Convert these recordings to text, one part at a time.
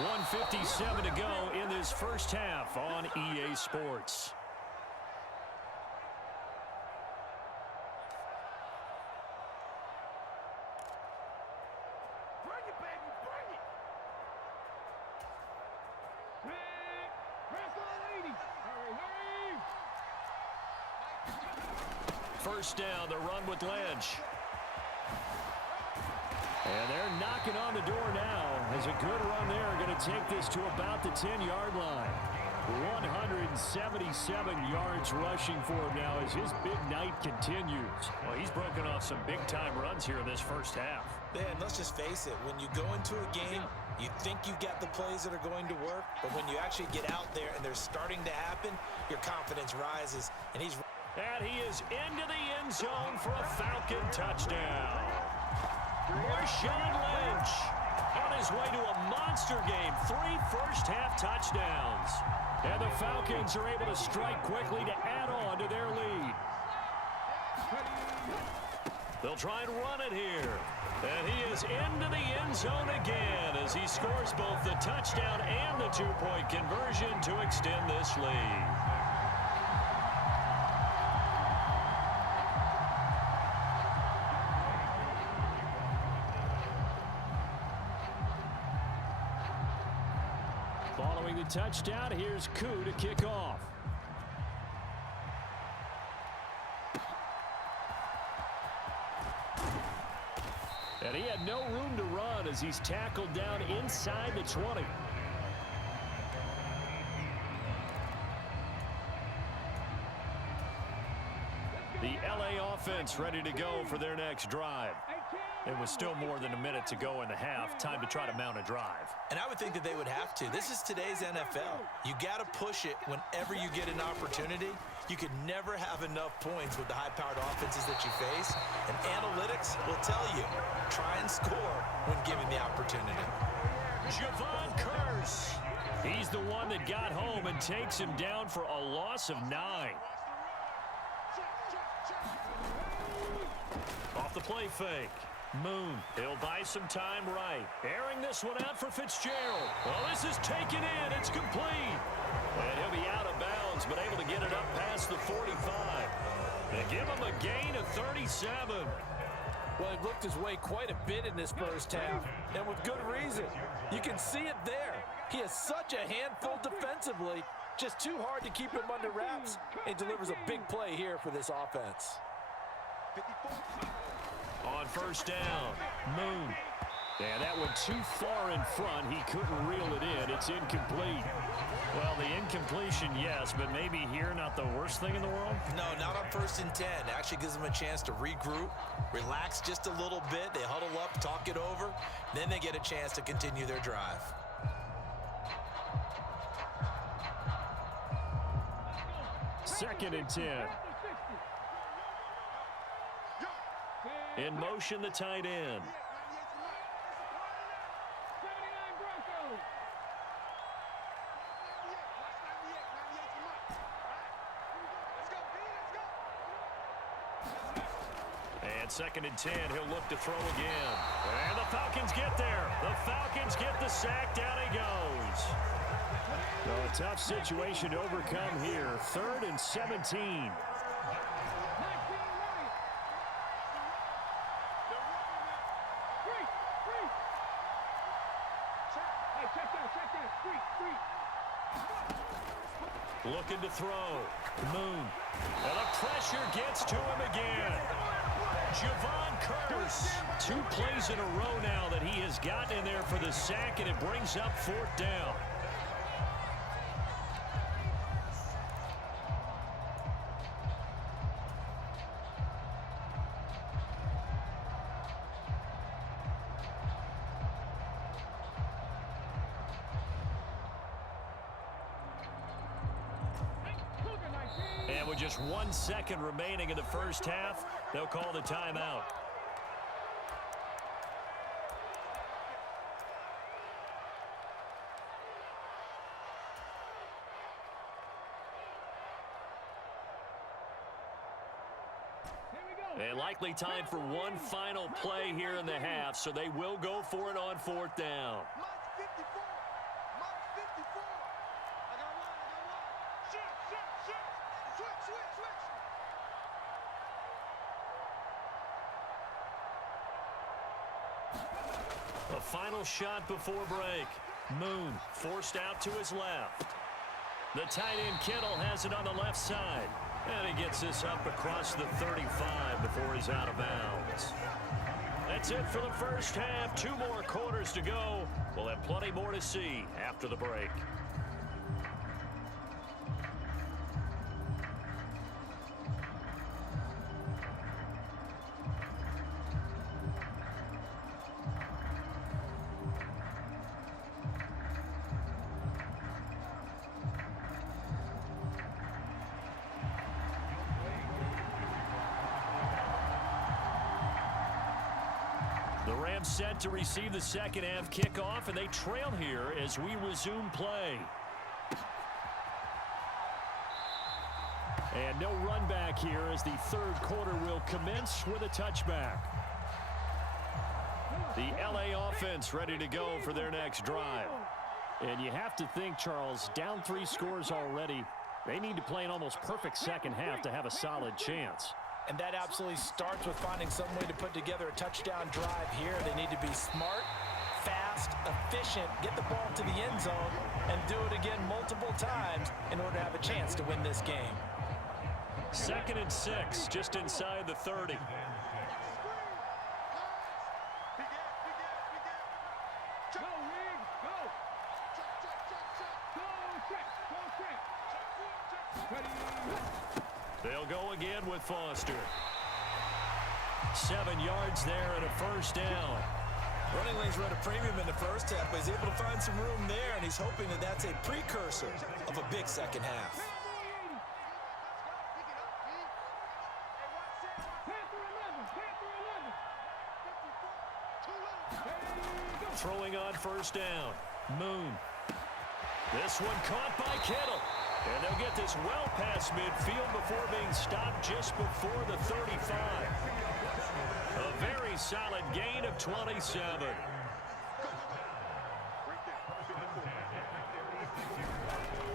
1:57 to go in this first half on EA Sports. Bring it, baby, bring it. Press on 80. Hurry, hurry. First down, the run with Lynch. And they're knocking on the door now. As a good run there, going to take this to about the 10-yard line. 177 yards rushing for him now as his big night continues. Well, he's broken off some big-time runs here in this first half. Man, let's just face it. When you go into a game, you think you've got the plays that are going to work, but when you actually get out there and they're starting to happen, your confidence rises. And he is into the end zone for a Falcon touchdown. Marshawn Lynch on his way to a monster game. 3 first-half touchdowns. And the Falcons are able to strike quickly to add on to their lead. They'll try and run it here. And he is into the end zone again as he scores both the touchdown and the 2-point conversion to extend this lead. Following the touchdown, here's Koo to kick off. And he had no room to run as he's tackled down inside the 20. The LA offense ready to go for their next drive. It was still more than a minute to go in the half. Time to try to mount a drive. And I would think that they would have to. This is today's NFL. You got to push it whenever you get an opportunity. You could never have enough points with the high-powered offenses that you face. And analytics will tell you, try and score when given the opportunity. Javon Curse. He's the one that got home and takes him down for a loss of 9. Off the play fake. Moon, he'll buy some time right. Airing this one out for Fitzgerald. Well, this is taken in. It's complete. And he'll be out of bounds, but able to get it up past the 45. And give him a gain of 37. Well, he looked his way quite a bit in this first half, and with good reason. You can see it there. He is such a handful defensively. Just too hard to keep him under wraps, and delivers a big play here for this offense. On first down, Moon. Yeah, that one too far in front. He couldn't reel it in. It's incomplete. Well, the incompletion, yes, but maybe here not the worst thing in the world? No, not on 1st and 10. It actually gives them a chance to regroup, relax just a little bit. They huddle up, talk it over. Then they get a chance to continue their drive. Second and 10. In motion, the tight end. And 2nd and 10, he'll look to throw again. And the Falcons get there. The Falcons get the sack. Down he goes. So a tough situation to overcome here. 3rd and 17. Looking to throw. Moon. And the pressure gets to him again. Javon Curse. 2 plays in a row now that he has gotten in there for the sack, and it brings up 4th down. And with just 1 second remaining in the first half, they'll call the timeout. And likely time for one final play here in the half, so they will go for it on 4th down. A final shot before break. Moon forced out to his left. The tight end Kittle has it on the left side. And he gets this up across the 35 before he's out of bounds. That's it for the first half. 2 more quarters to go. We'll have plenty more to see after the break. The Rams set to receive the second half kickoff, and they trail here as we resume play. And no run back here as the third quarter will commence with a touchback. The LA offense ready to go for their next drive. And you have to think, Charles, down 3 scores already. They need to play an almost perfect second half to have a solid chance. And that absolutely starts with finding some way to put together a touchdown drive here. They need to be smart, fast, efficient, get the ball to the end zone, and do it again multiple times in order to have a chance to win this game. 2nd and 6, just inside the 30. They'll go again with Foster. 7 yards there and a first down. Running lanes run a premium in the first half, but he's able to find some room there, and he's hoping that that's a precursor of a big second half. Throwing on first down. Moon. This one caught by Kittle. And they'll get this well past midfield before being stopped just before the 35. A very solid gain of 27.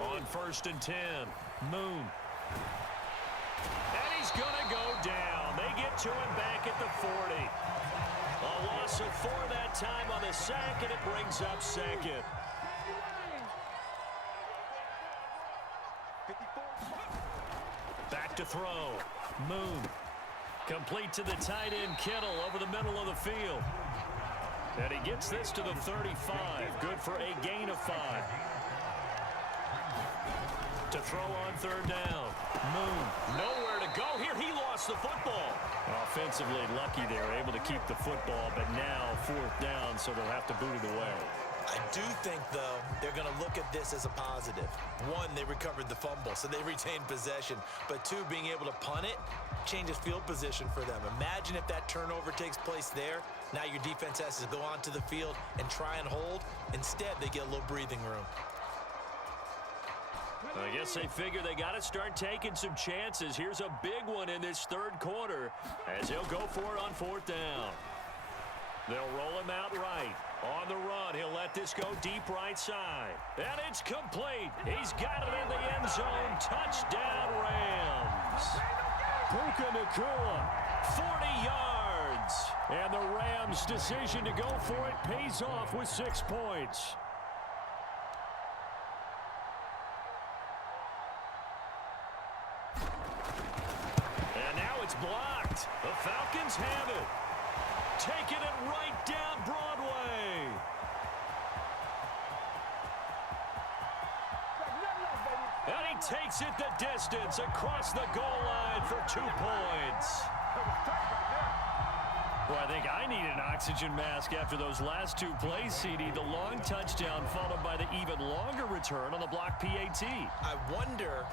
On 1st and 10, Moon. And he's going to go down. They get to him back at the 40. A loss of 4 that time on the sack, and it brings up 2nd. Back to throw. Moon. Complete to the tight end Kittle over the middle of the field. And he gets this to the 35. Good for a gain of 5. To throw on 3rd down. Moon. Nowhere to go here. He lost the football. Offensively lucky they were able to keep the football, but now 4th down, so they'll have to boot it away. I do think, though, they're going to look at this as a positive. 1, they recovered the fumble, so they retained possession. But 2, being able to punt it changes field position for them. Imagine if that turnover takes place there. Now your defense has to go onto the field and try and hold. Instead, they get a little breathing room. I guess they figure they got to start taking some chances. Here's a big one in this 3rd quarter as they'll go for it on 4th down. They'll roll him out right. On the run, he'll let this go deep right side. And it's complete. He's got it in the end zone. Touchdown, Rams. Puka Nacua, 40 yards. And the Rams' decision to go for it pays off with 6 points. And now it's blocked. The Falcons have it. Taking it right down Broadway. And he takes it the distance across the goal line for 2 points. Well, I think I need an oxygen mask after those last 2 plays, CD. The long touchdown followed by the even longer return on the block PAT. I wonder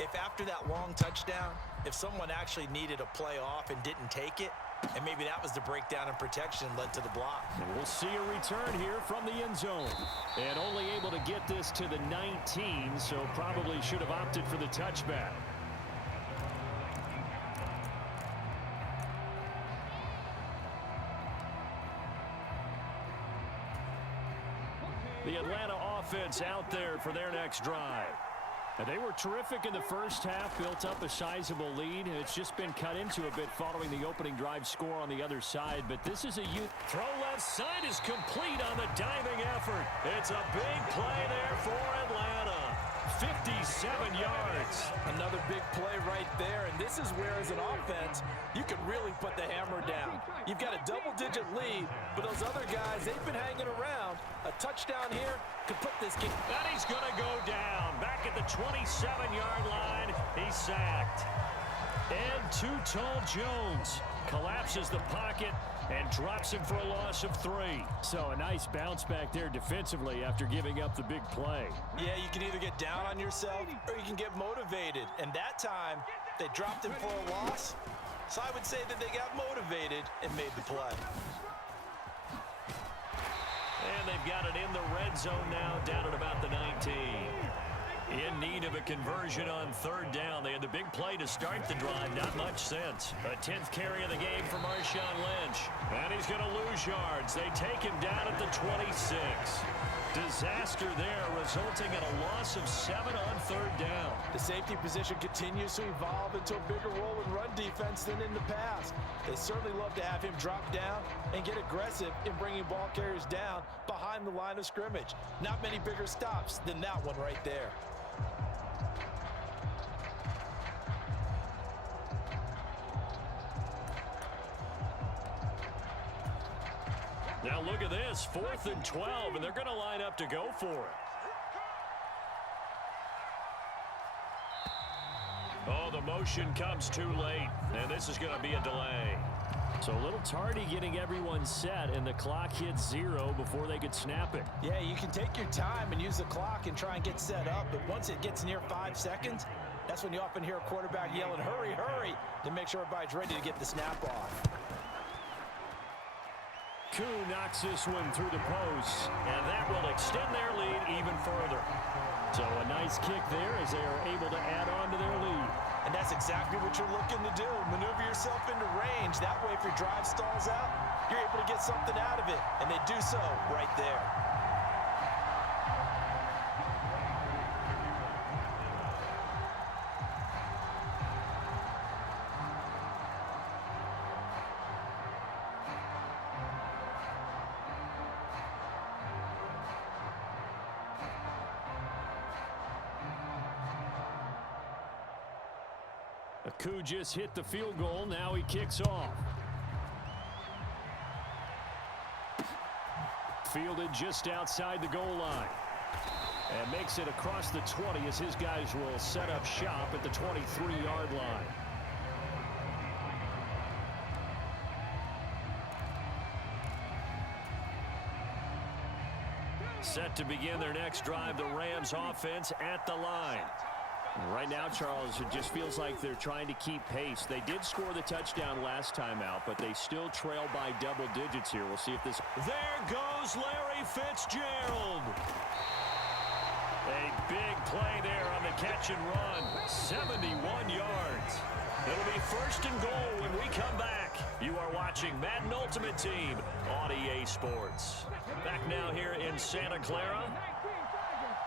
if after that long touchdown, if someone actually needed a play off and didn't take it, and maybe that was the breakdown in protection led to the block. And we'll see a return here from the end zone. And only able to get this to the 19, so probably should have opted for the touchback. The Atlanta offense out there for their next drive. And they were terrific in the first half, built up a sizable lead. It's just been cut into a bit following the opening drive score on the other side. But this is a throw left side is complete on the diving effort. It's a big play there for Atlanta. 57 yards. Another big play right there, and this is where, as an offense, you can really put the hammer down. You've got a double-digit lead, but those other guys, they've been hanging around. A touchdown here could put this game. And he's going to go down. Back at the 27-yard line, he's sacked. Ed Too Tall Jones collapses the pocket and drops him for a loss of 3. So a nice bounce back there defensively after giving up the big play. Yeah, you can either get down on yourself or you can get motivated. And that time, they dropped him for a loss. So I would say that they got motivated and made the play. And they've got it in the red zone now, down at about the 19. In need of a conversion on 3rd down. They had the big play to start the drive. Not much sense. A 10th carry of the game for Marshawn Lynch. And he's going to lose yards. They take him down at the 26. Disaster there, resulting in a loss of 7 on 3rd down. The safety position continues to evolve into a bigger role in run defense than in the past. They certainly love to have him drop down and get aggressive in bringing ball carriers down behind the line of scrimmage. Not many bigger stops than that one right there. Now look at this, 4th and 12, and they're going to line up to go for it. Oh, the motion comes too late, and this is going to be a delay. So a little tardy getting everyone set, and the clock hits 0 before they could snap it. Yeah, you can take your time and use the clock and try and get set up, but once it gets near 5 seconds, that's when you often hear a quarterback yelling, hurry, hurry, to make sure everybody's ready to get the snap off. Koo knocks this one through the post, and that will extend their lead even further. So a nice kick there as they are able to add on to their lead. And that's exactly what you're looking to do. Maneuver yourself into range. That way, if your drive stalls out, you're able to get something out of it. And they do so right there. Koo just hit the field goal. Now he kicks off. Fielded just outside the goal line. And makes it across the 20 as his guys will set up shop at the 23-yard line. Set to begin their next drive, the Rams offense at the line. Right now, Charles, it just feels like they're trying to keep pace. They did score the touchdown last time out, but they still trail by double digits here. We'll see if this... There goes Larry Fitzgerald. A big play there on the catch and run. 71 yards. It'll be 1st and goal when we come back. You are watching Madden Ultimate Team on EA Sports. Back now here in Santa Clara.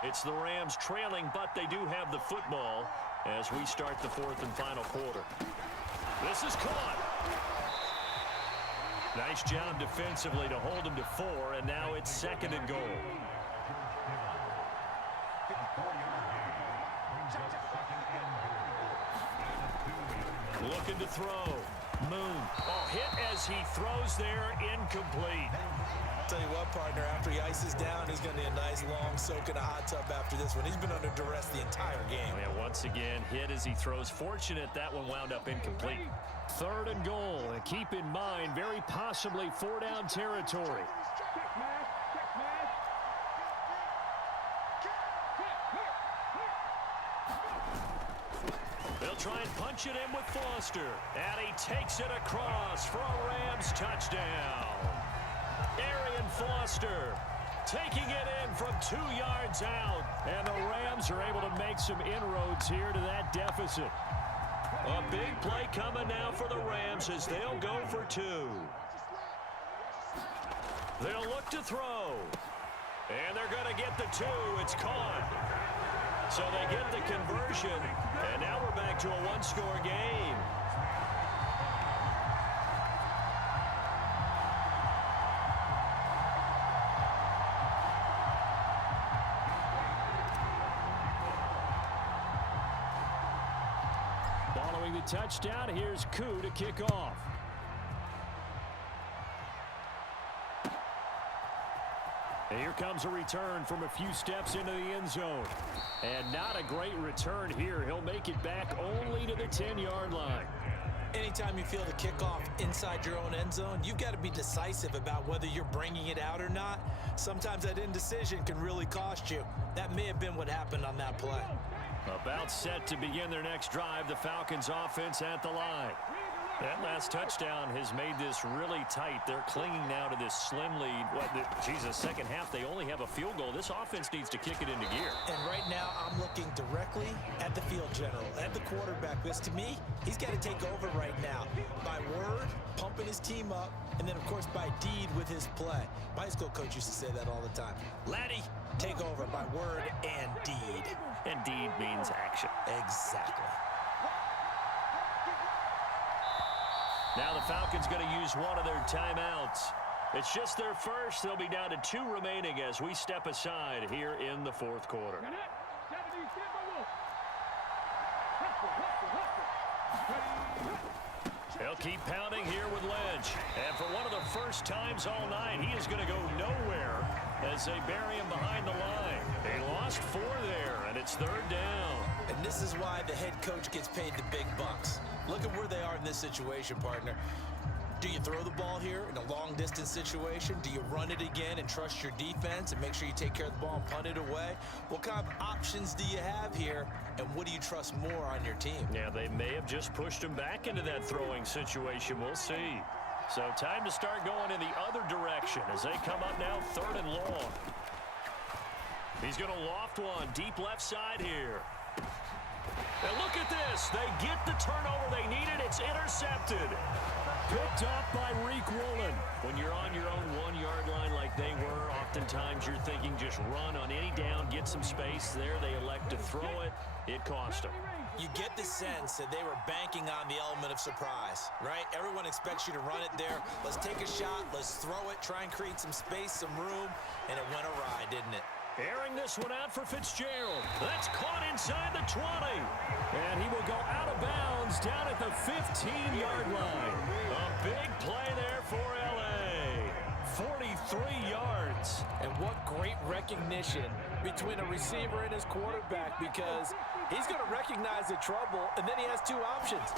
It's the Rams trailing, but they do have the football as we start the 4th and final quarter. This is caught. Nice job defensively to hold him to 4, and now it's 2nd and goal. Looking to throw. Moon. Oh, hit as he throws there, incomplete. Tell you what, partner, after he ices down, he's going to need a nice long soak in a hot tub after this one. He's been under duress the entire game. Yeah, once again, hit as he throws. Fortunate that one wound up incomplete. 3rd and goal, and keep in mind, very possibly 4-down territory. They'll try and punch it in with Foster, and he takes it across for a Rams touchdown. Arian Foster taking it in from 2 yards out. And the Rams are able to make some inroads here to that deficit. A big play coming now for the Rams as they'll go for 2. They'll look to throw. And they're going to get the 2. It's caught. So they get the conversion, and now we're back to a one-score game. Following the touchdown, here's Koo to kick off. And here comes a return from a few steps into the end zone. And not a great return here. He'll make it back only to the 10-yard line. Anytime you feel the kickoff inside your own end zone, you've got to be decisive about whether you're bringing it out or not. Sometimes that indecision can really cost you. That may have been what happened on that play. About set to begin their next drive, the Falcons offense at the line. That last touchdown has made this really tight. They're clinging now to this slim lead. Second half, they only have a field goal. This offense needs to kick it into gear. And right now, I'm looking directly at the field general, at the quarterback. Because to me, he's got to take over right now. By word, pumping his team up, and then, of course, by deed with his play. My high school coach used to say that all the time. Laddie, take over by word and deed. And deed means action. Exactly. Now the Falcons going to use one of their timeouts. It's just their first. They'll be down to 2 remaining as we step aside here in the fourth quarter. They'll keep pounding here with Lynch. And for one of the first times all night, he is going to go nowhere as they bury him behind the line. They lost 4 there, and it's 3rd down. And this is why the head coach gets paid the big bucks. Look at where they are in this situation, partner. Do you throw the ball here in a long-distance situation? Do you run it again and trust your defense and make sure you take care of the ball and punt it away? What kind of options do you have here, and what do you trust more on your team? Yeah, they may have just pushed him back into that throwing situation. We'll see. So time to start going in the other direction as they come up now 3rd and long. He's going to loft one deep left side here. And look at this. They get the turnover they needed. It's intercepted. Picked up by Reek Woolen. When you're on your own 1-yard line like they were, oftentimes you're thinking just run on any down, get some space. There they elect to throw it. It cost them. You get the sense that they were banking on the element of surprise, right? Everyone expects you to run it there. Let's take a shot. Let's throw it. Try and create some space, some room. And it went awry, didn't it? Airing this one out for Fitzgerald. That's caught inside the 20. And he will go out of bounds down at the 15-yard line. A big play there for L.A. 43 yards. And what great recognition between a receiver and his quarterback, because he's going to recognize the trouble, and then he has 2 options.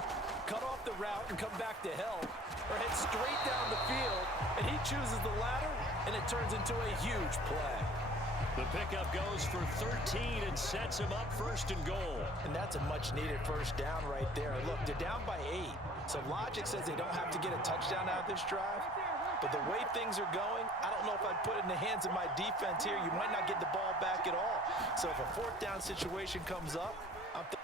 Cut off the route and come back to help, or head straight down the field, and he chooses the latter, and it turns into a huge play. The pickup goes for 13 and sets him up 1st and goal. And that's a much-needed first down right there. Look, they're down by 8, so logic says they don't have to get a touchdown out of this drive. But the way things are going, I don't know if I'd put it in the hands of my defense here. You might not get the ball back at all. So if a 4th down situation comes up,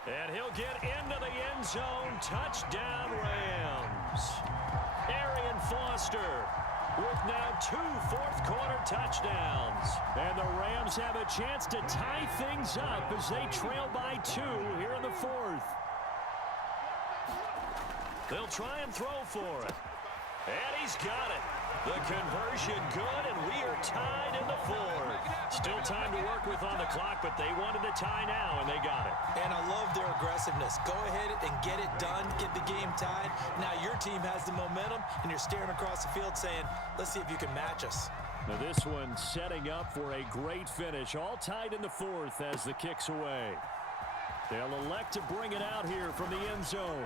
and he'll get into the end zone. Touchdown, Rams. Arian Foster with now 2 fourth-quarter touchdowns. And the Rams have a chance to tie things up as they trail by 2 here in the 4th. They'll try and throw for it. And he's got it. The conversion good, and we are tied in the 4th. Still time to work with on the clock, but they wanted to tie now, and they got it. And I love their aggressiveness. Go ahead and get it done, get the game tied. Now your team has the momentum, and you're staring across the field saying, let's see if you can match us. Now this one setting up for a great finish. All tied in the 4th as the kick's away. They'll elect to bring it out here from the end zone.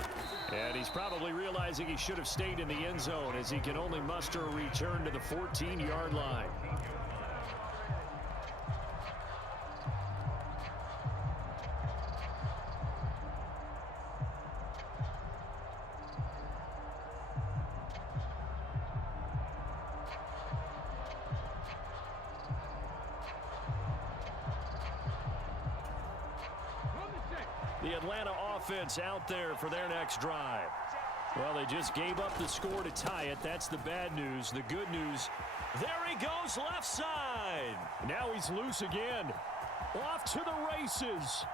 And he's probably realizing he should have stayed in the end zone as he can only muster a return to the 14-yard line. The Atlanta offense out there for their next drive. Well, they just gave up the score to tie it. That's the bad news. The good news, there he goes left side. Now he's loose again. Off to the races.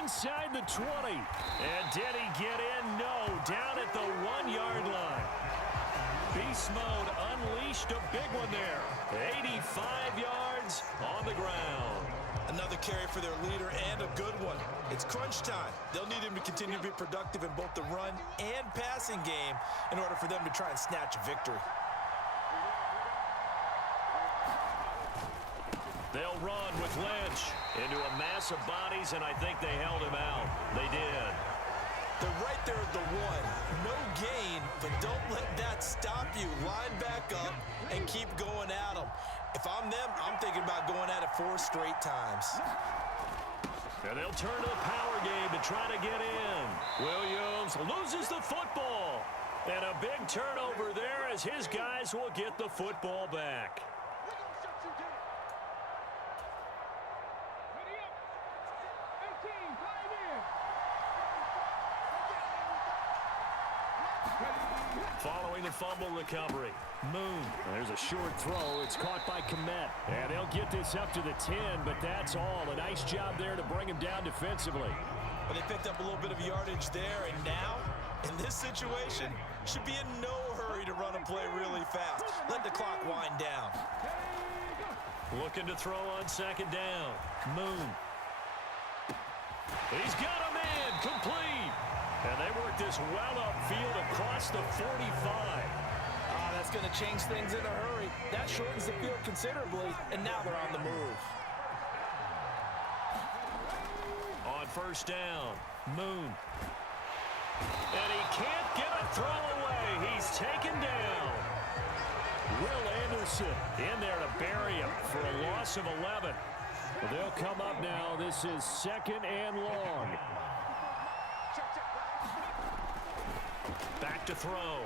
Inside the 20. And did he get in? No. Down at the 1-yard line. Beast mode unleashed, a big one there. 85 yards on the ground. Another carry for their leader and a good one. It's crunch time. They'll need him to continue to be productive in both the run and passing game in order for them to try and snatch a victory. They'll run with Lynch into a mass of bodies, and I think they held him out. They did. They're right there at the 1. No gain, but don't let that stop you. Line back up and keep going at them. If I'm them, I'm thinking about going at it 4 straight times. And they'll turn to the power game to try to get in. Williams loses the football. And a big turnover there as his guys will get the football back. Following the fumble recovery, Moon. There's a short throw. It's caught by Komet. And they'll get this up to the 10, but that's all. A nice job there to bring him down defensively. But they picked up a little bit of yardage there, and now, in this situation, should be in no hurry to run a play really fast. Let the clock wind down. Looking to throw on second down. Moon. He's got a man complete. And they work this well upfield across the 45. That's going to change things in a hurry. That shortens the field considerably, and now they're on the move. On first down, Moon. And he can't get a throw away. He's taken down. Will Anderson in there to bury him for a loss of 11. They'll come up now. This is second and long. Back to throw.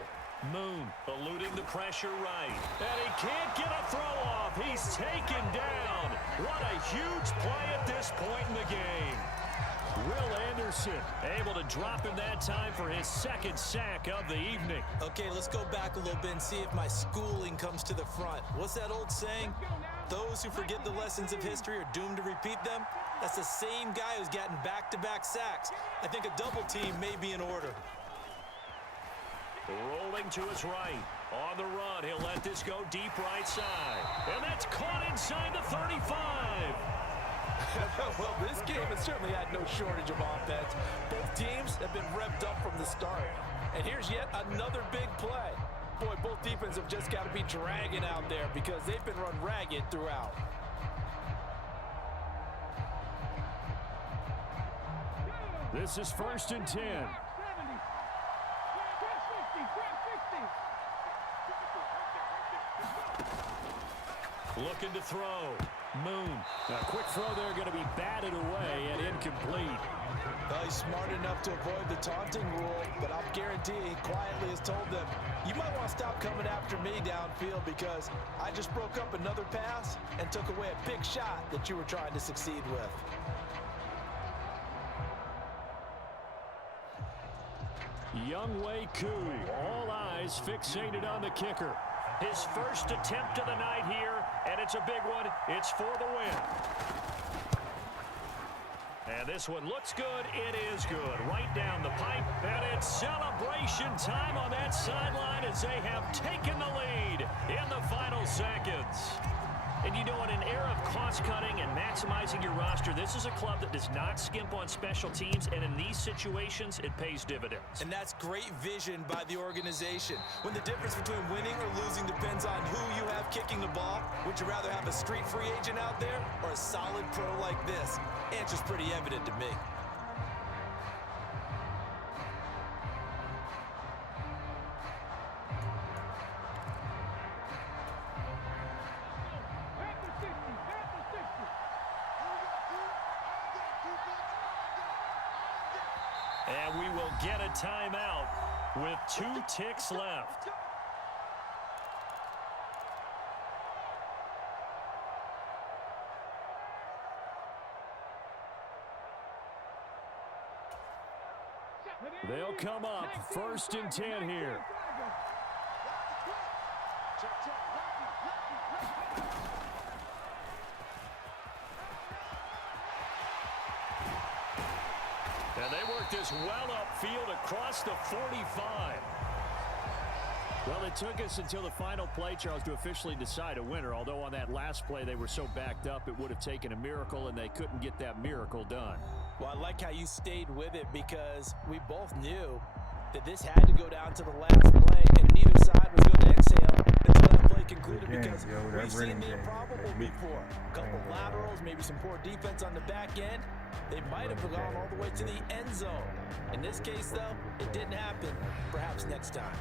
Moon eluding the pressure right. And he can't get a throw off. He's taken down. What a huge play at this point in the game. Will Anderson able to drop him that time for his second sack of the evening. Okay, let's go back a little bit and see if my schooling comes to the front. What's that old saying? Those who forget the lessons of history are doomed to repeat them. That's the same guy who's gotten back-to-back sacks. I think a double team may be in order. Rolling to his right. On the run, he'll let this go deep right side. And that's caught inside the 35. Well, this game has certainly had no shortage of offense. Both teams have been revved up from the start. And here's yet another big play. Boy, both defenses have just got to be dragging out there because they've been run ragged throughout. This is first and 10. Looking to throw. Moon. A quick throw there going to be batted away and incomplete. Well, he's smart enough to avoid the taunting rule, but I'll guarantee he quietly has told them, you might want to stop coming after me downfield because I just broke up another pass and took away a big shot that you were trying to succeed with. Younghoe Koo. All eyes fixated on the kicker. His first attempt of the night here, and it's a big one. It's for the win. And this one looks good. It is good. Right down the pipe. And it's celebration time on that sideline as they have taken the lead in the final seconds. And you know, in an era of cost-cutting and maximizing your roster, this is a club that does not skimp on special teams, and in these situations, it pays dividends. And that's great vision by the organization. When the difference between winning or losing depends on who you have kicking the ball, would you rather have a street free agent out there or a solid pro like this? Answer's pretty evident to me. And we will get a timeout with 2 ticks left. They'll come up first and 10 here. And they work this well upfield across the 45. Well, it took us until the final play, Charles, to officially decide a winner. Although on that last play they were so backed up, it would have taken a miracle, and they couldn't get that miracle done. Well, I like how you stayed with it because we both knew that this had to go down to the last play, and neither side was going to exhale until that play concluded because we've seen the improbable before. A couple laterals, maybe some poor defense on the back end. They might have gone all the way to the end zone. In this case, though, it didn't happen. Perhaps next time.